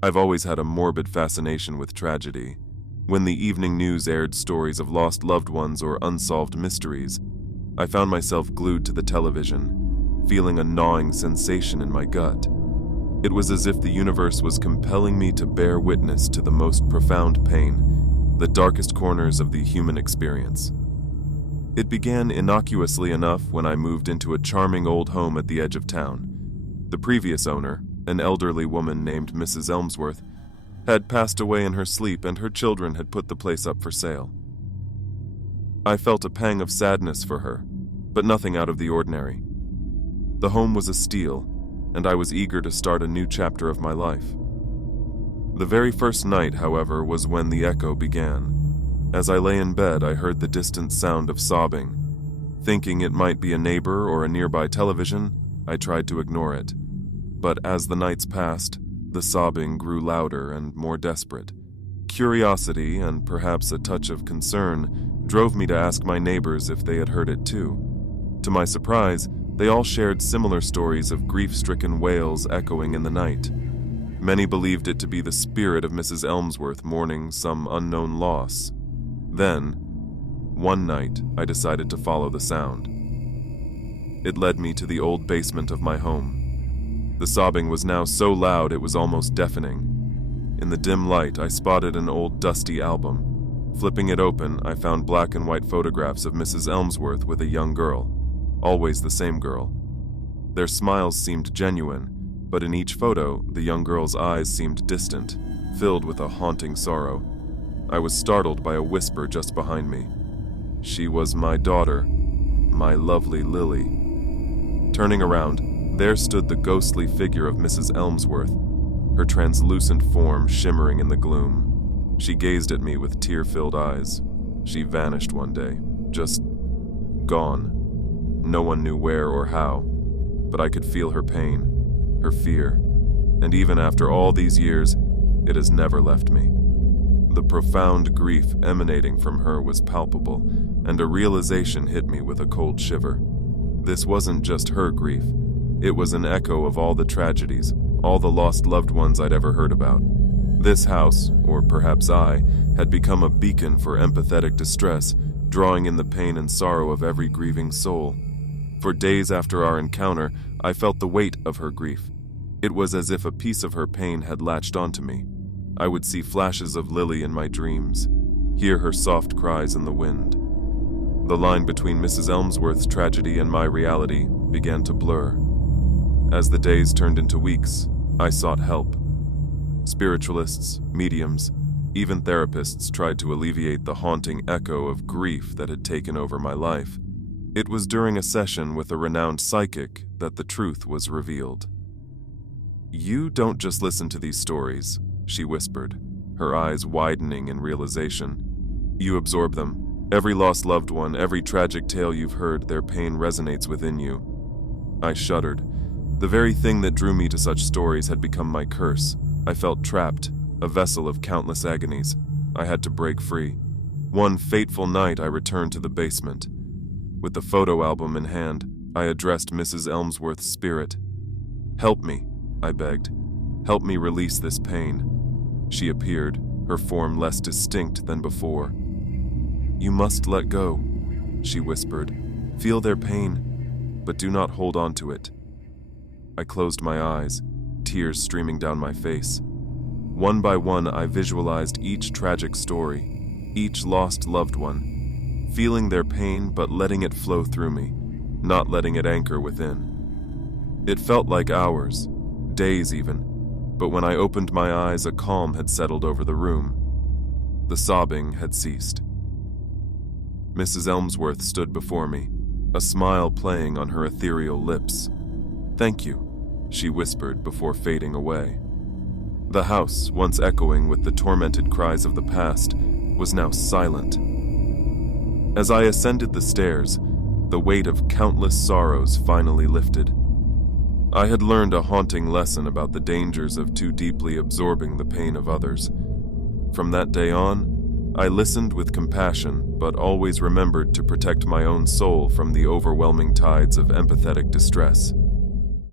I've always had a morbid fascination with tragedy. When the evening news aired stories of lost loved ones or unsolved mysteries, I found myself glued to the television, feeling a gnawing sensation in my gut. It was as if the universe was compelling me to bear witness to the most profound pain, the darkest corners of the human experience. It began innocuously enough when I moved into a charming old home at the edge of town. The previous owner, an elderly woman named Mrs. Elmsworth, had passed away in her sleep and her children had put the place up for sale. I felt a pang of sadness for her, but nothing out of the ordinary. The home was a steal, and I was eager to start a new chapter of my life. The very first night, however, was when the echo began. As I lay in bed, I heard the distant sound of sobbing. Thinking it might be a neighbor or a nearby television, I tried to ignore it. But as the nights passed, the sobbing grew louder and more desperate. Curiosity, and perhaps a touch of concern, drove me to ask my neighbors if they had heard it too. To my surprise, they all shared similar stories of grief-stricken wails echoing in the night. Many believed it to be the spirit of Mrs. Elmsworth mourning some unknown loss. Then, one night, I decided to follow the sound. It led me to the old basement of my home. The sobbing was now so loud it was almost deafening. In the dim light, I spotted an old dusty album. Flipping it open, I found black and white photographs of Mrs. Elmsworth with a young girl. Always the same girl. Their smiles seemed genuine, but in each photo, the young girl's eyes seemed distant, filled with a haunting sorrow. I was startled by a whisper just behind me. She was my daughter, my lovely Lily. Turning around, there stood the ghostly figure of Mrs. Elmsworth, her translucent form shimmering in the gloom. She gazed at me with tear-filled eyes. She vanished one day, just gone. No one knew where or how, but I could feel her pain, her fear, and even after all these years, it has never left me. The profound grief emanating from her was palpable, and a realization hit me with a cold shiver. This wasn't just her grief. It was an echo of all the tragedies, all the lost loved ones I'd ever heard about. This house, or perhaps I, had become a beacon for empathetic distress, drawing in the pain and sorrow of every grieving soul. For days after our encounter, I felt the weight of her grief. It was as if a piece of her pain had latched onto me. I would see flashes of Lily in my dreams, hear her soft cries in the wind. The line between Mrs. Elmsworth's tragedy and my reality began to blur. As the days turned into weeks, I sought help. Spiritualists, mediums, even therapists tried to alleviate the haunting echo of grief that had taken over my life. It was during a session with a renowned psychic that the truth was revealed. "You don't just listen to these stories," she whispered, her eyes widening in realization. "You absorb them. Every lost loved one, every tragic tale you've heard, their pain resonates within you." I shuddered. The very thing that drew me to such stories had become my curse. I felt trapped, a vessel of countless agonies. I had to break free. One fateful night, I returned to the basement. With the photo album in hand, I addressed Mrs. Elmsworth's spirit. "Help me," I begged. "Help me release this pain." She appeared, her form less distinct than before. "You must let go," she whispered. "Feel their pain, but do not hold on to it." I closed my eyes, tears streaming down my face. One by one, I visualized each tragic story, each lost loved one, feeling their pain but letting it flow through me, not letting it anchor within. It felt like hours, days even, but when I opened my eyes, a calm had settled over the room. The sobbing had ceased. Mrs. Elmsworth stood before me, a smile playing on her ethereal lips. "Thank you," she whispered before fading away. The house, once echoing with the tormented cries of the past, was now silent. As I ascended the stairs, the weight of countless sorrows finally lifted. I had learned a haunting lesson about the dangers of too deeply absorbing the pain of others. From that day on, I listened with compassion, but always remembered to protect my own soul from the overwhelming tides of empathetic distress.